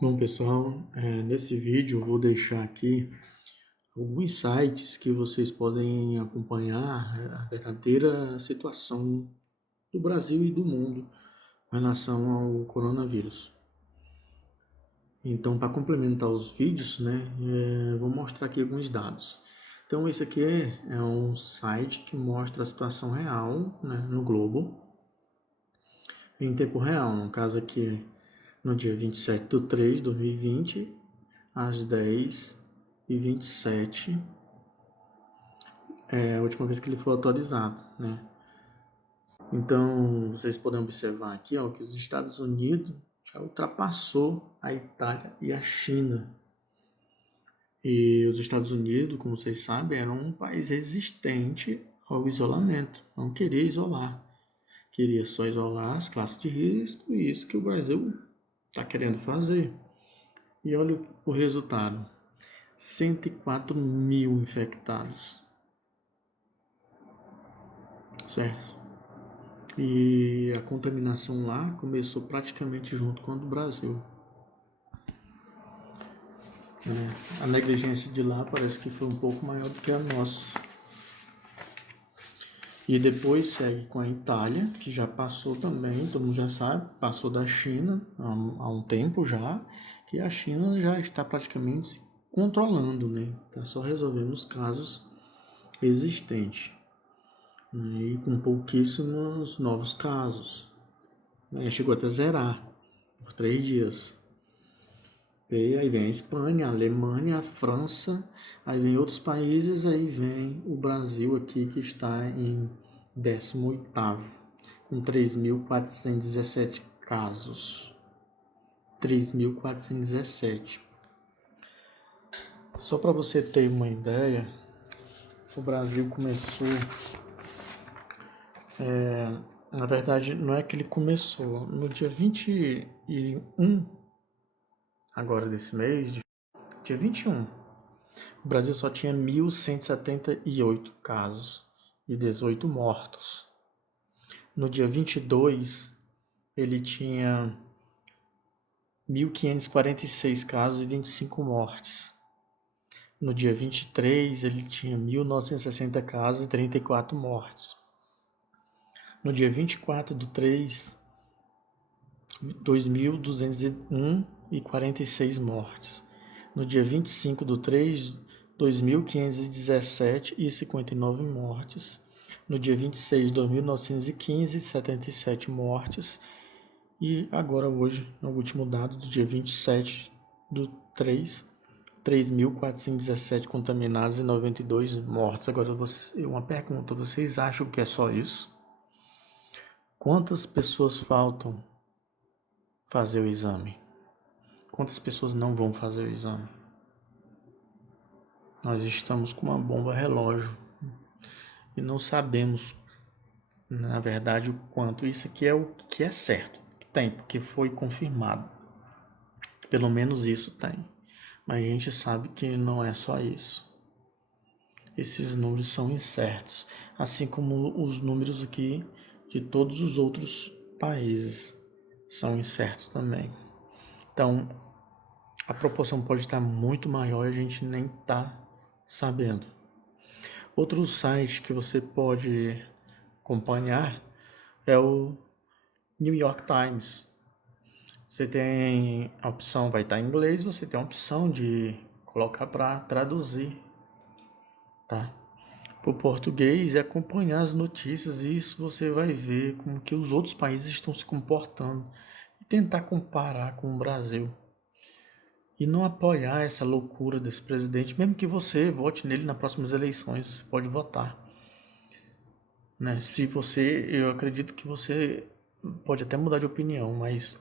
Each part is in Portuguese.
Bom, pessoal, nesse vídeo eu vou deixar aqui alguns sites que vocês podem acompanhar a verdadeira situação do Brasil e do mundo em relação ao coronavírus. Então, para complementar os vídeos, né, vou mostrar aqui alguns dados. Então, esse aqui é um site que mostra a situação real, né, no globo, em tempo real. No caso aqui, no dia 27/3/2020, às 10h27, é a última vez que ele foi atualizado, né? Então, vocês podem observar aqui, ó, que os Estados Unidos já ultrapassou a Itália e a China. E os Estados Unidos, como vocês sabem, era um país resistente ao isolamento, não queria isolar, queria só isolar as classes de risco, e isso que o Brasil está querendo fazer. E olha o resultado: 104 mil infectados, certo? E a contaminação lá começou praticamente junto com a do Brasil, né? A negligência de lá parece que foi um pouco maior do que a nossa. E depois segue com a Itália, que já passou também, todo mundo já sabe, passou da China há um tempo já, que a China já está praticamente se controlando, né? Está só resolvendo os casos existentes, né? E com pouquíssimos novos casos, né? Chegou até zerar por 3 dias. E aí vem a Espanha, a Alemanha, a França, aí vem outros países, aí vem o Brasil aqui que está em 18º, com 3.417 casos. 3.417. Só para você ter uma ideia, o Brasil começou, na verdade não é que ele começou, no dia 21 agora desse mês, dia 21, o Brasil só tinha 1.178 casos e 18 mortos. No dia 22, ele tinha 1.546 casos e 25 mortes. No dia 23, ele tinha 1.960 casos e 34 mortes. No dia 24/3, 2.201 e 46 mortes. No dia 25/3, 2.517 e 59 mortes. No dia 26, 2.915 e 77 mortes. E agora hoje, no último dado do dia 27/3, 3.417 contaminados e 92 mortos. Agora, uma pergunta: vocês acham que é só isso? Quantas pessoas faltam fazer o exame? Quantas pessoas não vão fazer o exame? Nós estamos com uma bomba relógio e não sabemos, na verdade, o quanto. Isso aqui é o que é certo, que tem, porque foi confirmado. Pelo menos isso tem. Mas a gente sabe que não é só isso. Esses números são incertos, assim como os números aqui de todos os outros países são incertos também. Então, a proporção pode estar muito maior e a gente nem está sabendo. Outro site que você pode acompanhar é o New York Times. Você tem a opção, vai estar em inglês, você tem a opção de colocar para traduzir, tá? Para o português e acompanhar as notícias, e isso você vai ver como que os outros países estão se comportando e tentar comparar com o Brasil. E não apoiar essa loucura desse presidente, mesmo que você vote nele nas próximas eleições, você pode votar, né? Se você, eu acredito que você pode até mudar de opinião, mas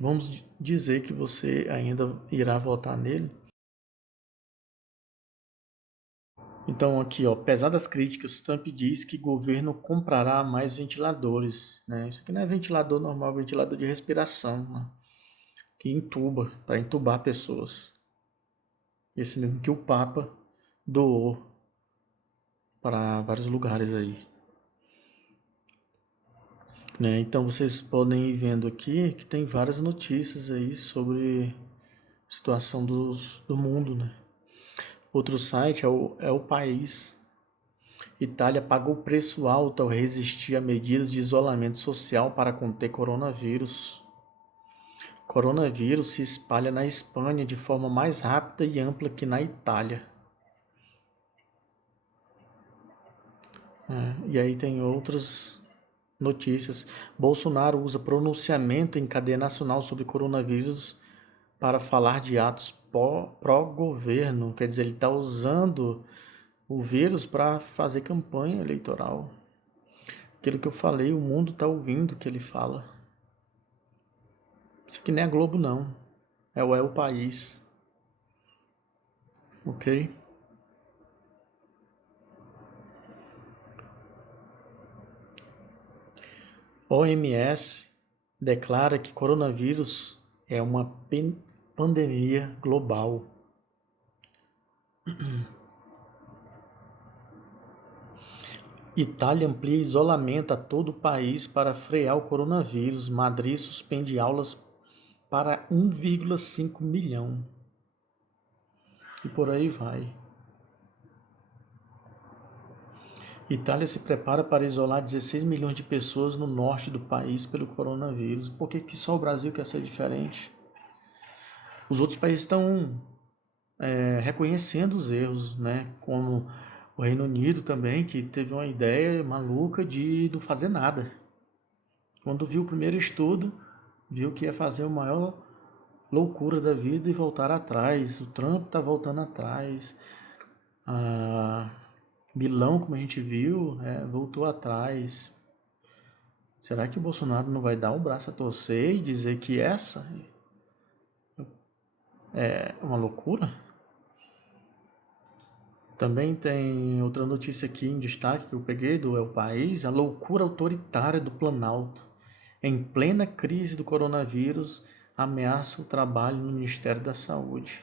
vamos dizer que você ainda irá votar nele. Então aqui, ó, apesar das críticas, Trump diz que o governo comprará mais ventiladores, né? Isso aqui não é ventilador normal, é ventilador de respiração, né? Que entuba, para entubar pessoas. Esse mesmo que o Papa doou para vários lugares aí. né? Então vocês podem ir vendo aqui que tem várias notícias aí sobre a situação do mundo, né? Outro site é o País. Itália pagou preço alto ao resistir a medidas de isolamento social para conter coronavírus. Coronavírus se espalha na Espanha de forma mais rápida e ampla que na Itália. E aí tem outras notícias. Bolsonaro usa pronunciamento em cadeia nacional sobre coronavírus para falar de atos pró-governo. Quer dizer, ele está usando o vírus para fazer campanha eleitoral. Aquilo que eu falei, o mundo está ouvindo o que ele fala. Isso aqui nem é Globo, não. É o País. Ok? OMS declara que coronavírus é uma pandemia global. Itália amplia isolamento a todo o país para frear o coronavírus. Madrid suspende aulas para 1,5 milhão. E por aí vai. Itália se prepara para isolar 16 milhões de pessoas no norte do país pelo coronavírus. Por que só o Brasil quer ser diferente? Os outros países estão reconhecendo os erros, né? Como o Reino Unido também, que teve uma ideia maluca de não fazer nada. Quando viu o primeiro estudo, viu que ia fazer a maior loucura da vida e voltar atrás. O Trump está voltando atrás. Milão, como a gente viu, voltou atrás. Será que o Bolsonaro não vai dar o braço a torcer e dizer que essa é uma loucura? Também tem outra notícia aqui em destaque que eu peguei do El País, a loucura autoritária do Planalto. Em plena crise do coronavírus, ameaça o trabalho no Ministério da Saúde.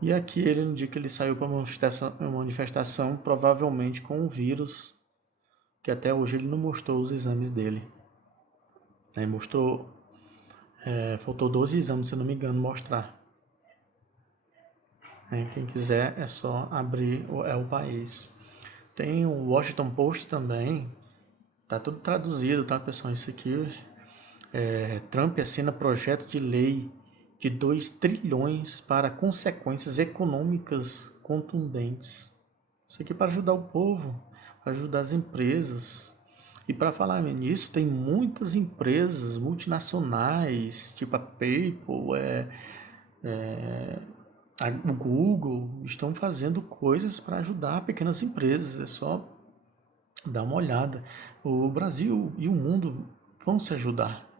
E aqui ele, no dia que ele saiu para uma manifestação, provavelmente com o vírus, que até hoje ele não mostrou os exames dele. Mostrou, faltou 12 exames, se eu não me engano, mostrar. Quem quiser é só abrir o País. Tem o Washington Post também, tá tudo traduzido, tá, pessoal? Isso aqui, Trump assina projeto de lei de 2 trilhões para consequências econômicas contundentes. Isso aqui é para ajudar o povo, para ajudar as empresas. E para falar nisso, tem muitas empresas multinacionais, tipo a PayPal, o Google, estão fazendo coisas para ajudar pequenas empresas. É só dar uma olhada. O Brasil e o mundo vão se ajudar.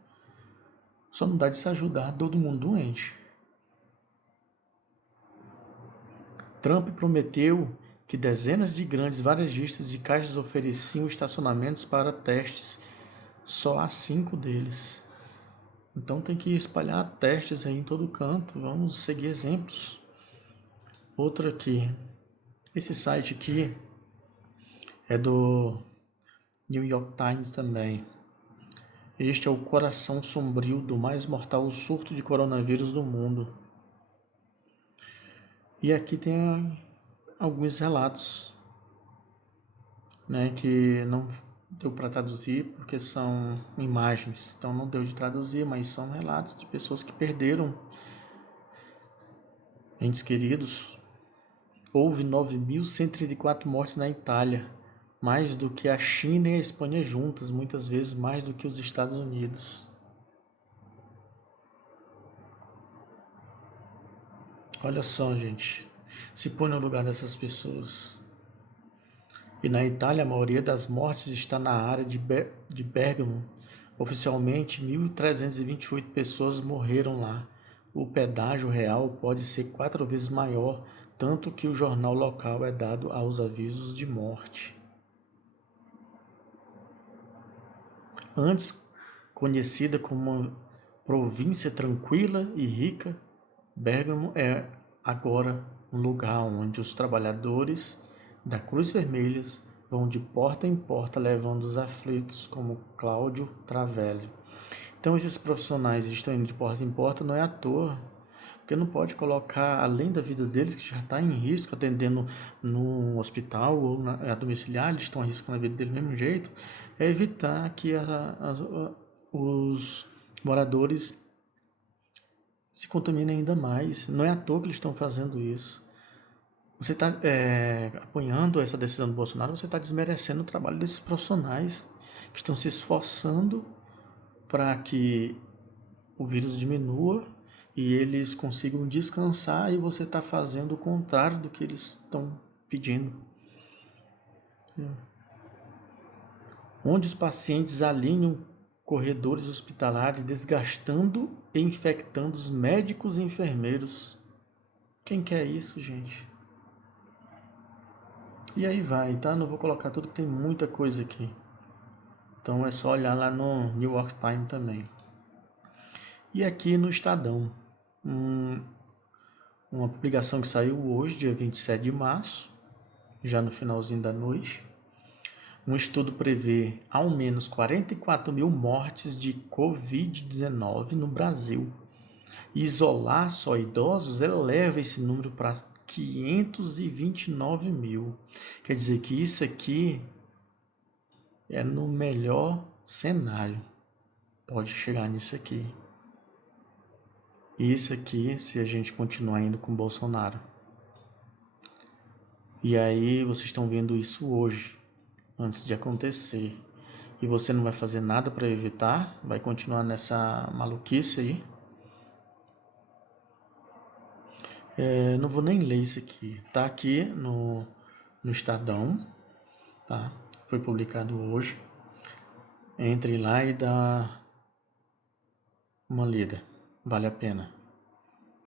Só não dá de se ajudar todo mundo doente. Trump prometeu que dezenas de grandes varejistas de caixas ofereciam estacionamentos para testes. Só há 5 deles. Então tem que espalhar testes aí em todo canto. Vamos seguir exemplos. Outro aqui. Esse site aqui é do New York Times também. Este é o coração sombrio do mais mortal surto de coronavírus do mundo. E aqui tem alguns relatos, né, que não deu para traduzir porque são imagens, então não deu de traduzir, mas são relatos de pessoas que perderam entes queridos. Houve 9.134 mortes na Itália, mais do que a China e a Espanha juntas, muitas vezes mais do que os Estados Unidos. Olha só, gente, se põe no lugar dessas pessoas. E na Itália, a maioria das mortes está na área de Bergamo. Oficialmente, 1.328 pessoas morreram lá. O pedágio real pode ser 4 vezes maior, tanto que o jornal local é dado aos avisos de morte. Antes conhecida como uma província tranquila e rica, Bergamo é agora um lugar onde os trabalhadores da Cruz Vermelha vão de porta em porta levando os aflitos, como Cláudio Travelli. Então esses profissionais estão indo de porta em porta não é à toa, porque não pode colocar, além da vida deles, que já está em risco, atendendo no hospital ou a domiciliar, eles estão arriscando a vida deles do mesmo jeito, é evitar que os moradores se contaminem ainda mais. Não é à toa que eles estão fazendo isso. Você está apoiando essa decisão do Bolsonaro, você está desmerecendo o trabalho desses profissionais que estão se esforçando para que o vírus diminua e eles consigam descansar, e você está fazendo o contrário do que eles estão pedindo. Onde os pacientes alinham corredores hospitalares, desgastando e infectando os médicos e enfermeiros. Quem quer isso, gente? E aí vai, tá? Não vou colocar tudo, tem muita coisa aqui. Então é só olhar lá no New York Times também. E aqui no Estadão, uma publicação que saiu hoje, dia 27 de março, já no finalzinho da noite. Um estudo prevê ao menos 44 mil mortes de Covid-19 no Brasil. Isolar só idosos eleva esse número para 529 mil. Quer dizer que isso aqui é no melhor cenário. Pode chegar nisso aqui. Isso aqui, se a gente continuar indo com Bolsonaro. E aí vocês estão vendo isso hoje, antes de acontecer. E você não vai fazer nada para evitar? Vai continuar nessa maluquice aí? Não vou nem ler isso aqui. Tá aqui no Estadão, tá? Foi publicado hoje. Entre lá e dá uma lida. Vale a pena.